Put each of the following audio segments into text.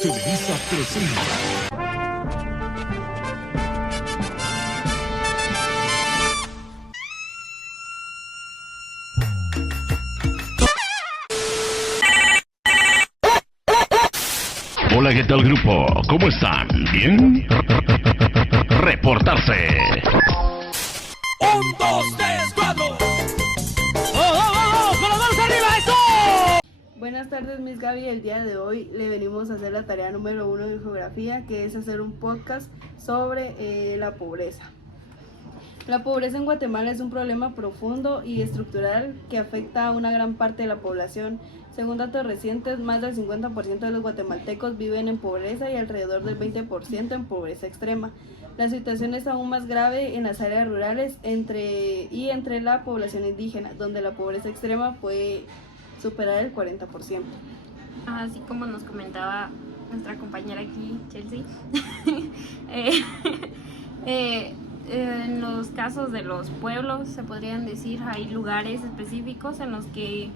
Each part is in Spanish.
Televisa presenta. Hola, ¿qué tal, grupo? ¿Cómo están? ¿Bien? Reportarse. 1, 2, 3, 4. ¡Oh! ¡Con las manos arriba! ¡Eso! Buenas tardes, Miss Gaby. El día de hoy le venimos a hacer la tarea número 1 de geografía, que es hacer un podcast sobre la pobreza. La pobreza en Guatemala es un problema profundo y estructural que afecta a una gran parte de la población. Según datos recientes, más del 50% de los guatemaltecos viven en pobreza y alrededor del 20% en pobreza extrema. La situación es aún más grave en las áreas rurales entre la población indígena, donde la pobreza extrema puede superar el 40%. Así como nos comentaba nuestra compañera aquí, Chelsea, en los casos de los pueblos, se podrían decir, hay lugares específicos en los que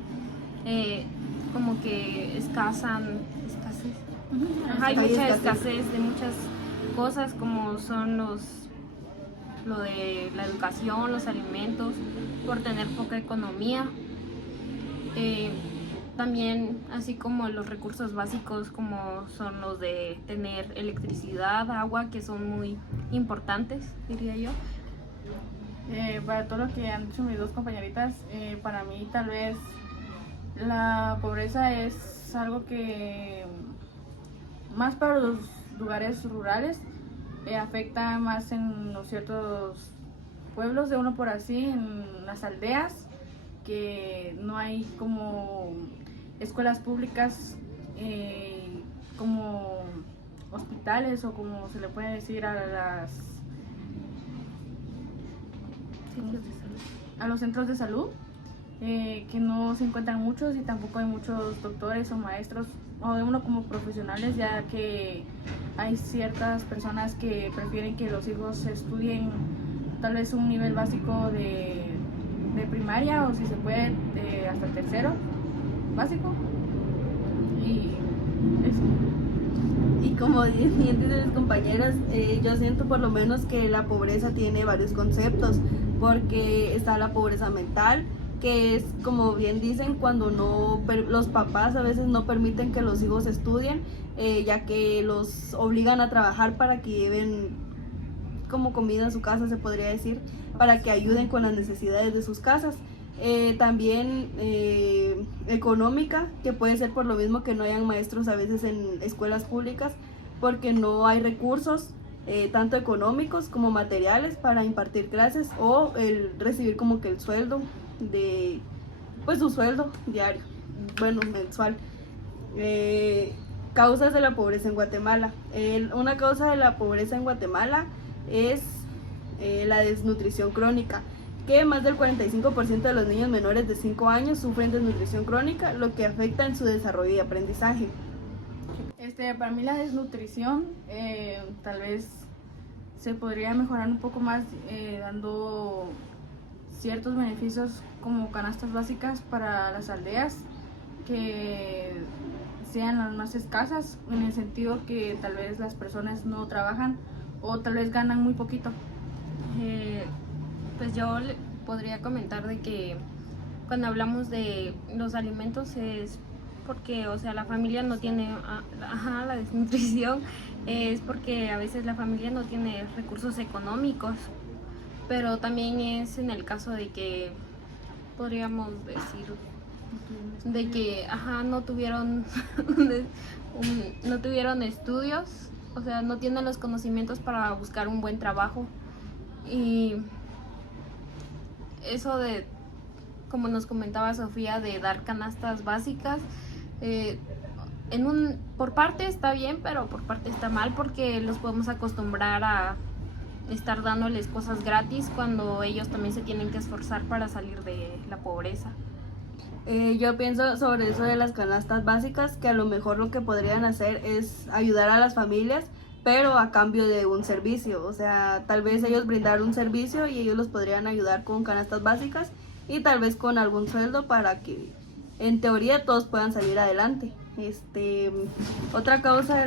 como que hay mucha escasez de muchas cosas, como son lo de la educación, los alimentos, por tener poca economía. También, así como los recursos básicos, como son los de tener electricidad, agua, que son muy importantes, diría yo. Para todo lo que han dicho mis dos compañeritas, para mí tal vez la pobreza es algo que más para los lugares rurales afecta más en los ciertos pueblos, de uno por así, en las aldeas, que no hay como escuelas públicas, como hospitales, o como se le puede decir a los centros de salud, que no se encuentran muchos, y tampoco hay muchos doctores o maestros o de uno como profesionales, ya que hay ciertas personas que prefieren que los hijos estudien tal vez un nivel básico de primaria, o si se puede hasta tercero básico, y eso. Y como bien dicen mis compañeras, yo siento por lo menos que la pobreza tiene varios conceptos, porque está la pobreza mental, que es, como bien dicen, cuando los papás a veces no permiten que los hijos estudien, ya que los obligan a trabajar para que lleven como comida a su casa, se podría decir, para que ayuden con las necesidades de sus casas. También económica, que puede ser por lo mismo que no hayan maestros a veces en escuelas públicas, porque no hay recursos tanto económicos como materiales para impartir clases, o el recibir como que el sueldo pues su sueldo diario, bueno, mensual. Causas de la pobreza en Guatemala. Una causa de la pobreza en Guatemala es la desnutrición crónica, que más del 45% de los niños menores de 5 años sufren desnutrición crónica, lo que afecta en su desarrollo y aprendizaje. Para mí la desnutrición tal vez se podría mejorar un poco más, dando ciertos beneficios como canastas básicas para las aldeas, que sean las más escasas, en el sentido que tal vez las personas no trabajan o tal vez ganan muy poquito. Pues yo podría comentar de que cuando hablamos de los alimentos es porque, o sea, la familia no tiene, la desnutrición es porque a veces la familia no tiene recursos económicos, pero también es en el caso de que podríamos decir de que no tuvieron no tuvieron estudios, o sea, no tienen los conocimientos para buscar un buen trabajo. Y eso de, como nos comentaba Sofía, de dar canastas básicas, por parte está bien, pero por parte está mal, porque los podemos acostumbrar a estar dándoles cosas gratis cuando ellos también se tienen que esforzar para salir de la pobreza. Yo pienso sobre eso de las canastas básicas, que a lo mejor lo que podrían hacer es ayudar a las familias, pero a cambio de un servicio. O sea, tal vez ellos brindar un servicio y ellos los podrían ayudar con canastas básicas y tal vez con algún sueldo, para que en teoría todos puedan salir adelante. Otra causa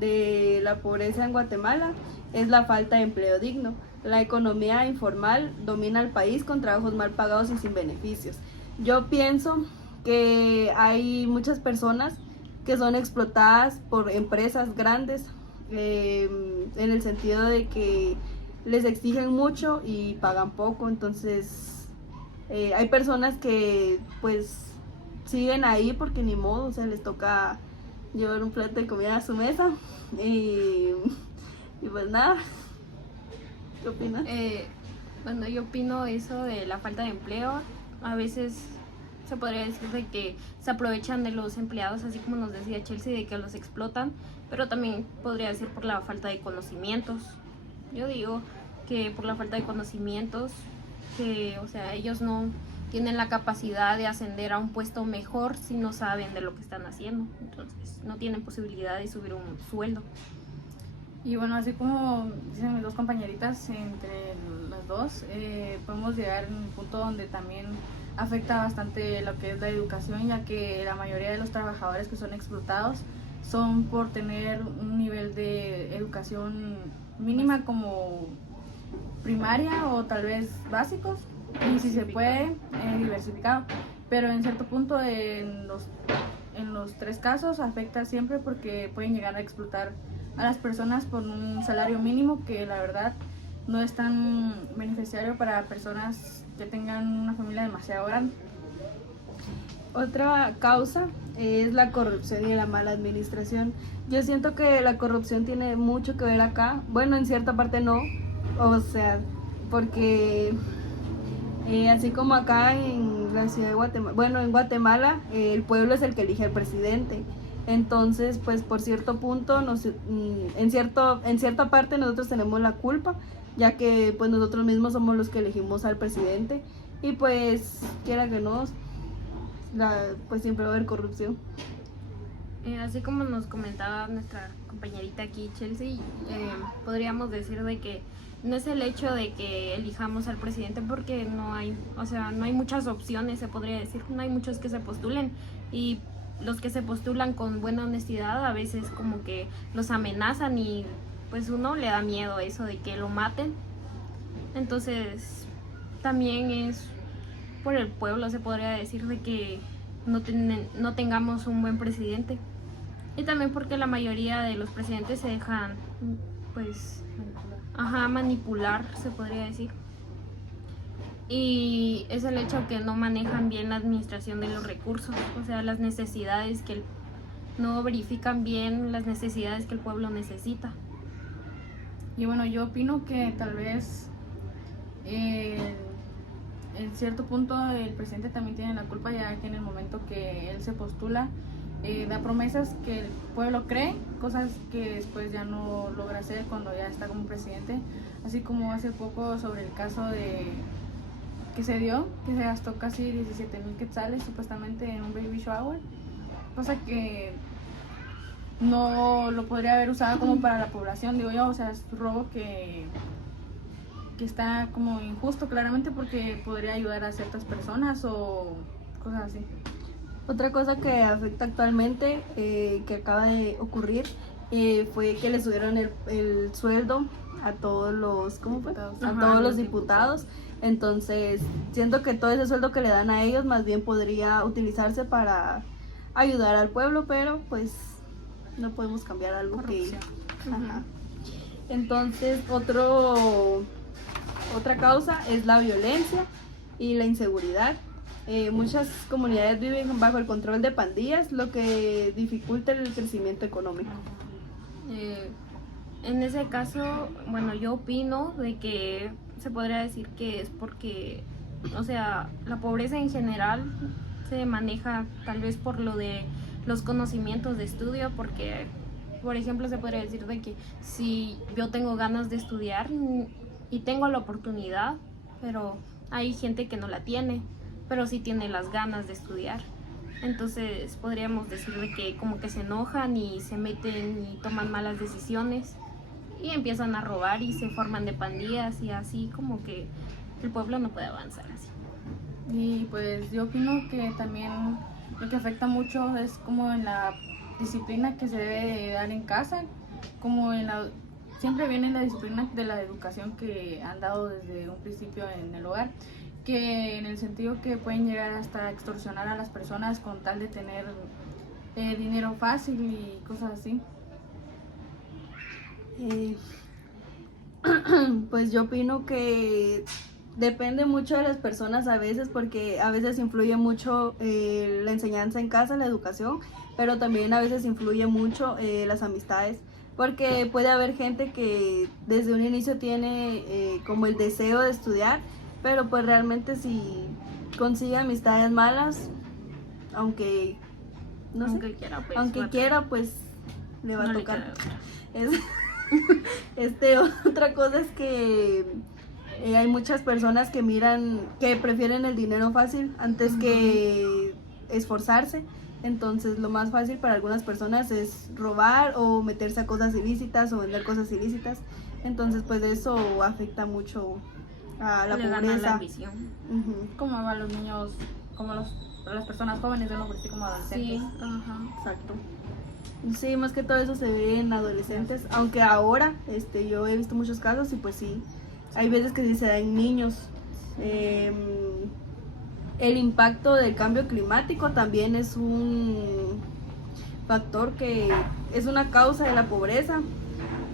de la pobreza en Guatemala es la falta de empleo digno. La economía informal domina el país con trabajos mal pagados y sin beneficios. Yo pienso que hay muchas personas que son explotadas por empresas grandes, en el sentido de que les exigen mucho y pagan poco. Entonces hay personas que pues siguen ahí porque ni modo, o sea, les toca llevar un plato de comida a su mesa y pues nada. ¿Qué opinas? Bueno, yo opino eso de la falta de empleo. A veces se podría decir de que se aprovechan de los empleados, así como nos decía Chelsea, de que los explotan, pero también podría decir por la falta de conocimientos. Yo digo que por la falta de conocimientos, que, o sea, ellos no tienen la capacidad de ascender a un puesto mejor si no saben de lo que están haciendo, entonces no tienen posibilidad de subir un sueldo. Y bueno, así como dicen mis dos compañeritas, entre las dos, podemos llegar a un punto donde también afecta bastante lo que es la educación, ya que la mayoría de los trabajadores que son explotados son por tener un nivel de educación mínima como primaria o tal vez básicos, y si se puede, diversificado. Pero en cierto punto, en los tres casos afecta siempre, porque pueden llegar a explotar a las personas por un salario mínimo que la verdad no es tan beneficiario para personas que tengan una familia demasiado grande. Otra causa es la corrupción y la mala administración. Yo siento que la corrupción tiene mucho que ver acá. Bueno, en cierta parte no. O sea, porque así como acá en la ciudad de Guatemala, bueno, en Guatemala el pueblo es el que elige al presidente. Entonces, pues por cierto punto, en cierta parte nosotros tenemos la culpa, ya que pues nosotros mismos somos los que elegimos al presidente, y pues quiera que no, pues siempre va a haber corrupción. Así como nos comentaba nuestra compañerita aquí, Chelsea, podríamos decir de que no es el hecho de que elijamos al presidente, porque no hay, o sea, no hay muchas opciones, se podría decir, no hay muchos que se postulen, y los que se postulan con buena honestidad a veces como que los amenazan y pues uno le da miedo eso de que lo maten. Entonces también es por el pueblo, se podría decir, de que no tengamos un buen presidente, y también porque la mayoría de los presidentes se dejan pues manipular, se podría decir, y es el hecho que no manejan bien la administración de los recursos, o sea, las necesidades no verifican bien las necesidades que el pueblo necesita. Y bueno, yo opino que tal vez en cierto punto el presidente también tiene la culpa, ya que en el momento que él se postula da promesas que el pueblo cree, cosas que después ya no logra hacer cuando ya está como presidente, así como hace poco sobre el caso que se gastó casi 17,000 quetzales supuestamente en un baby shower, cosa que no lo podría haber usado como para la población, digo yo. O sea, es robo que está como injusto claramente, porque podría ayudar a ciertas personas o cosas así. Otra cosa que afecta actualmente, que acaba de ocurrir, fue que le subieron el sueldo a todos los, los diputados. Entonces siento que todo ese sueldo que le dan a ellos más bien podría utilizarse para ayudar al pueblo, pero pues no podemos cambiar algo Corrupción. Ajá. Entonces otra causa es la violencia y la inseguridad. Muchas comunidades viven bajo el control de pandillas, lo que dificulta el crecimiento económico. En ese caso, bueno, yo opino de que se podría decir que es porque, o sea, la pobreza en general se maneja tal vez por lo de los conocimientos de estudio, porque, por ejemplo, se podría decir de que si yo tengo ganas de estudiar y tengo la oportunidad, pero hay gente que no la tiene, pero sí tiene las ganas de estudiar. Entonces podríamos decir de que como que se enojan y se meten y toman malas decisiones y empiezan a robar y se forman de pandillas, y así como que el pueblo no puede avanzar así. Y pues yo opino que también lo que afecta mucho es como en la disciplina que se debe de dar en casa, como en la, siempre viene la disciplina de la educación que han dado desde un principio en el hogar, que en el sentido que pueden llegar hasta extorsionar a las personas con tal de tener dinero fácil y cosas así. Pues yo opino que depende mucho de las personas a veces, porque a veces influye mucho la enseñanza en casa, la educación, pero también a veces influye mucho las amistades, porque puede haber gente que desde un inicio tiene como el deseo de estudiar, pero pues realmente si consigue amistades malas, aunque no sé, aunque quiera, pues le va no a le tocar. queda otra. Otra cosa es que hay muchas personas que prefieren el dinero fácil antes que esforzarse. Entonces lo más fácil para algunas personas es robar o meterse a cosas ilícitas o vender cosas ilícitas. Entonces pues eso afecta mucho a la Le gana pobreza. la ambición. Ujú, Como a los niños, como a las personas jóvenes, yo no por sí como adolescentes. Sí, ajá. exacto. Sí, más que todo eso se ve en adolescentes, aunque ahora yo he visto muchos casos y pues sí, hay veces que sí se da en niños. El impacto del cambio climático también es un factor que es una causa de la pobreza,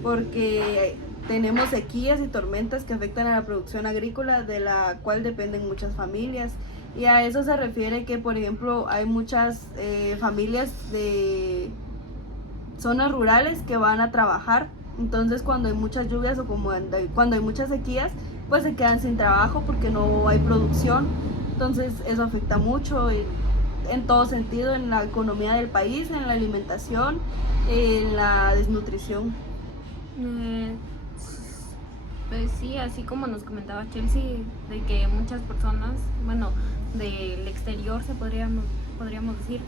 porque tenemos sequías y tormentas que afectan a la producción agrícola, de la cual dependen muchas familias. Y a eso se refiere que, por ejemplo, hay muchas familias de zonas rurales que van a trabajar. Entonces cuando hay muchas lluvias o cuando hay muchas sequías, pues se quedan sin trabajo porque no hay producción. Entonces eso afecta mucho en todo sentido, en la economía del país, en la alimentación, en la desnutrición. Pues sí, así como nos comentaba Chelsea, de que muchas personas, bueno, del exterior podríamos decir,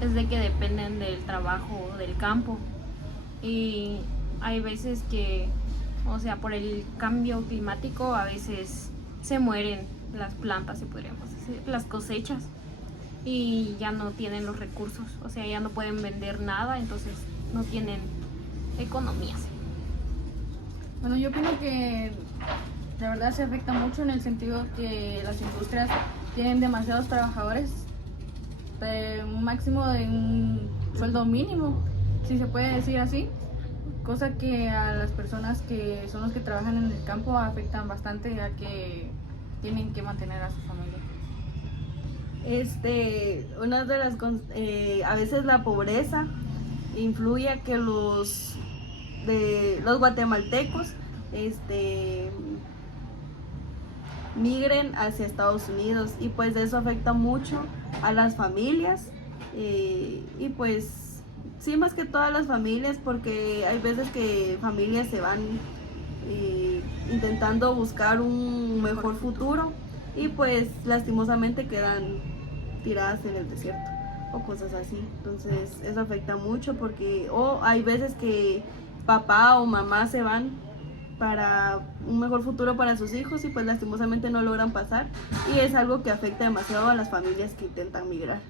es de que dependen del trabajo del campo. Y hay veces que, o sea, por el cambio climático a veces se mueren las plantas, se podríamos decir, las cosechas, y ya no tienen los recursos, o sea, ya no pueden vender nada, entonces no tienen economías. Bueno, yo opino que la verdad se afecta mucho en el sentido que las industrias tienen demasiados trabajadores, un máximo de un sueldo mínimo, si se puede decir así, cosa que a las personas que son los que trabajan en el campo afectan bastante, ya que tienen que mantener a su familia. Una de las a veces la pobreza influye a que los guatemaltecos migren hacia Estados Unidos, y pues eso afecta mucho a las familias, y pues sí, más que todas las familias, porque hay veces que familias se van intentando buscar un mejor futuro y pues lastimosamente quedan tiradas en el desierto o cosas así. Entonces eso afecta mucho, porque hay veces que papá o mamá se van para un mejor futuro para sus hijos y pues lastimosamente no logran pasar, y es algo que afecta demasiado a las familias que intentan migrar.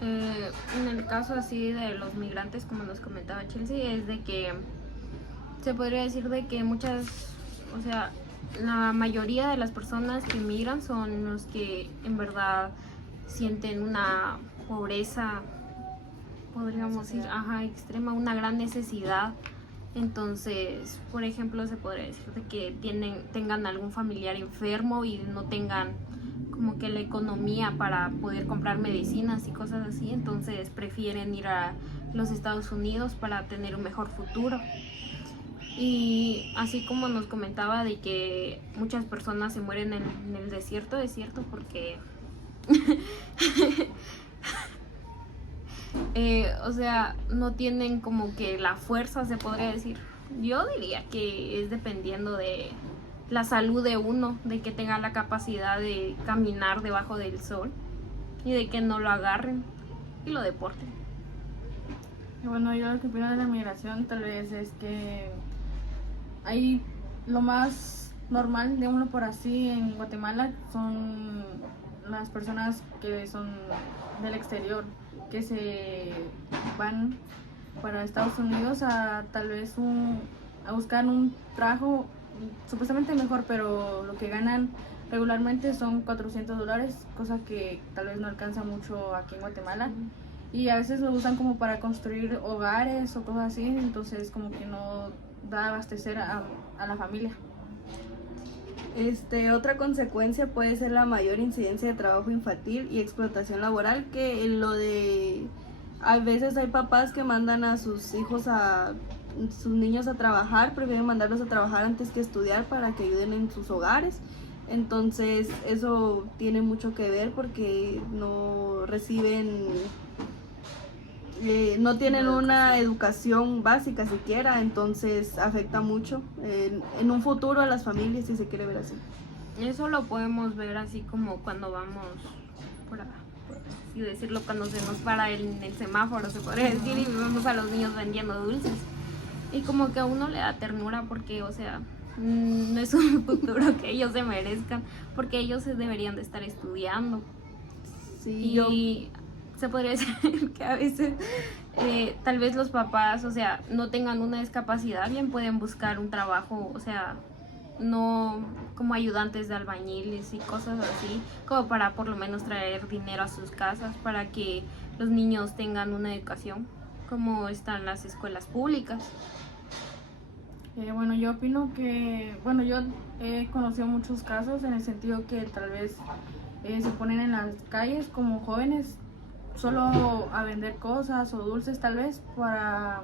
En el caso así de los migrantes, como nos comentaba Chelsea, es de que se podría decir de que muchas, o sea, la mayoría de las personas que migran son los que en verdad sienten una pobreza, podríamos decir, extrema, una gran necesidad. Entonces, por ejemplo, se podría decir de que tengan algún familiar enfermo y no tengan como que la economía para poder comprar medicinas y cosas así, entonces prefieren ir a los Estados Unidos para tener un mejor futuro. Y así como nos comentaba de que muchas personas se mueren en el desierto, es cierto, porque o sea, no tienen como que la fuerza, se podría decir. Yo diría que es dependiendo de la salud de uno, de que tenga la capacidad de caminar debajo del sol y de que no lo agarren y lo deporten. Y bueno, yo lo que opino de la migración tal vez es que hay lo más normal de uno por así en Guatemala son las personas que son del exterior, que se van para Estados Unidos a tal vez a buscar un trabajo supuestamente mejor, pero lo que ganan regularmente son $400, cosa que tal vez no alcanza mucho aquí en Guatemala. Y a veces lo usan como para construir hogares o cosas así, entonces como que no da abastecer a la familia. Otra consecuencia puede ser la mayor incidencia de trabajo infantil y explotación laboral, que lo de a veces hay papás que mandan a sus hijos sus niños a trabajar, prefieren mandarlos a trabajar antes que estudiar para que ayuden en sus hogares. Entonces eso tiene mucho que ver porque no reciben, no tienen una educación básica siquiera, entonces afecta mucho en un futuro a las familias, si se quiere ver así. Eso lo podemos ver así como cuando vamos por así decirlo, cuando se nos para en el semáforo, se podría decir, y vemos a los niños vendiendo dulces. Y como que a uno le da ternura porque, o sea, no es un futuro que ellos se merezcan, porque ellos se deberían de estar estudiando. Sí, Y se podría decir que a veces tal vez los papás, o sea, no tengan una discapacidad, bien pueden buscar un trabajo, o sea, no como ayudantes de albañiles y cosas así, como para por lo menos traer dinero a sus casas para que los niños tengan una educación, como están las escuelas públicas. Bueno, yo opino que, bueno, yo he conocido muchos casos en el sentido que tal vez se ponen en las calles como jóvenes solo a vender cosas o dulces tal vez para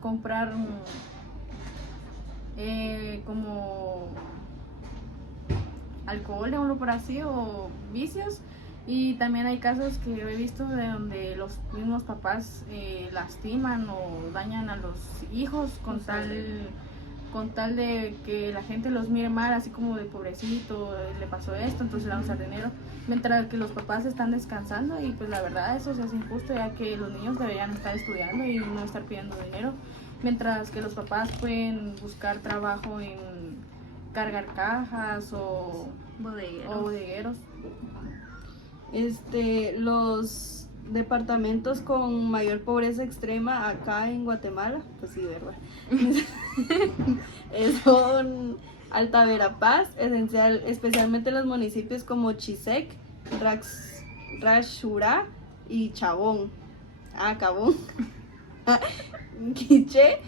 comprar como alcohol, digámoslo por así, o vicios. Y también hay casos que he visto de donde los mismos papás lastiman o dañan a los hijos con tal de que la gente los mire mal, así como de pobrecito, le pasó esto, entonces le vamos a dar dinero, mientras que los papás están descansando. Y pues la verdad eso se hace injusto, ya que los niños deberían estar estudiando y no estar pidiendo dinero, mientras que los papás pueden buscar trabajo en cargar cajas o bodegueros. Los departamentos con mayor pobreza extrema acá en Guatemala, pues sí, ¿verdad? Son Alta Verapaz, especialmente en los municipios como Chisec, Rashura y Chabón. Cabón. Quiché,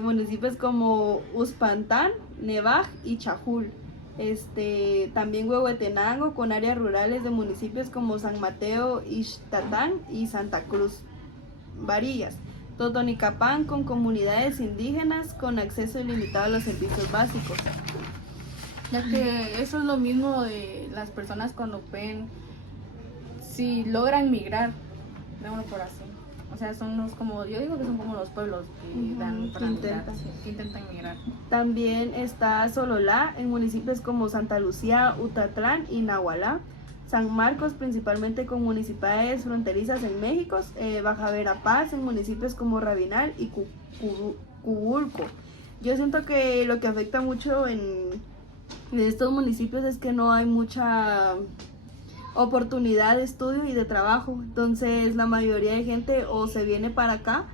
municipios como Uspantán, Nevaj y Chajul. También Huehuetenango, con áreas rurales de municipios como San Mateo, Ixtatán y Santa Cruz, Varillas. Totonicapán, con comunidades indígenas con acceso ilimitado a los servicios básicos. Ya que eso es lo mismo de las personas cuando pueden, si logran migrar, veámoslo por así. O sea, como, yo digo que son como los pueblos que dan para migrar, que intentan migrar. También está Sololá, en municipios como Santa Lucía, Utatlán y Nahualá. San Marcos, principalmente con municipalidades fronterizas en México. Baja Verapaz, en municipios como Rabinal y Cubulco. Yo siento que lo que afecta mucho en estos municipios es que no hay mucha oportunidad de estudio y de trabajo, entonces la mayoría de gente o se viene para acá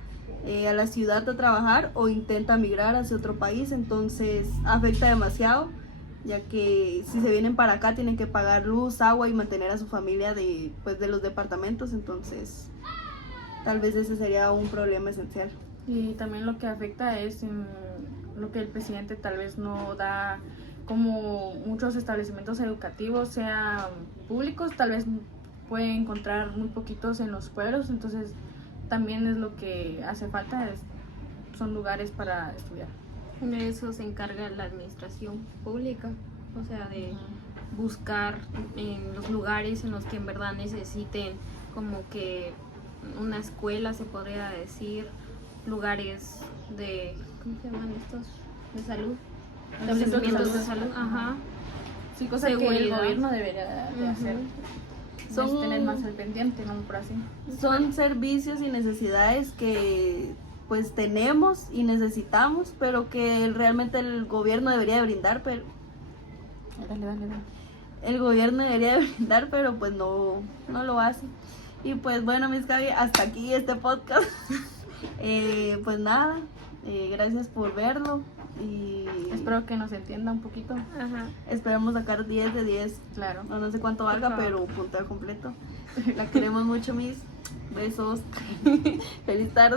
a la ciudad a trabajar o intenta migrar hacia otro país, entonces afecta demasiado, ya que si se vienen para acá tienen que pagar luz, agua y mantener a su familia de los departamentos, entonces tal vez ese sería un problema esencial. Y también lo que afecta es lo que el presidente tal vez no da, como muchos establecimientos educativos, sean públicos, tal vez puede encontrar muy poquitos en los pueblos, entonces también es lo que hace falta, son lugares para estudiar. De eso se encarga la administración pública, o sea, de buscar en los lugares en los que en verdad necesiten como que una escuela, se podría decir, lugares de, ¿cómo se llaman estos? De salud. Establecimientos de salud, ajá. Sí, cosa que el gobierno debería de hacer. Son tener más al pendiente, no por así. Son servicios y necesidades que pues tenemos y necesitamos, pero que realmente el gobierno debería de brindar, pero Dale. el gobierno debería de brindar, pero pues no lo hace. Y pues bueno, mis Gaby, hasta aquí este podcast. Pues nada, gracias por verlo y Espero que nos entienda un poquito. Ajá. esperamos sacar 10 de 10. Claro. No sé cuánto valga, favor. pero puntaje completo. La queremos mucho, mis besos. Feliz tarde.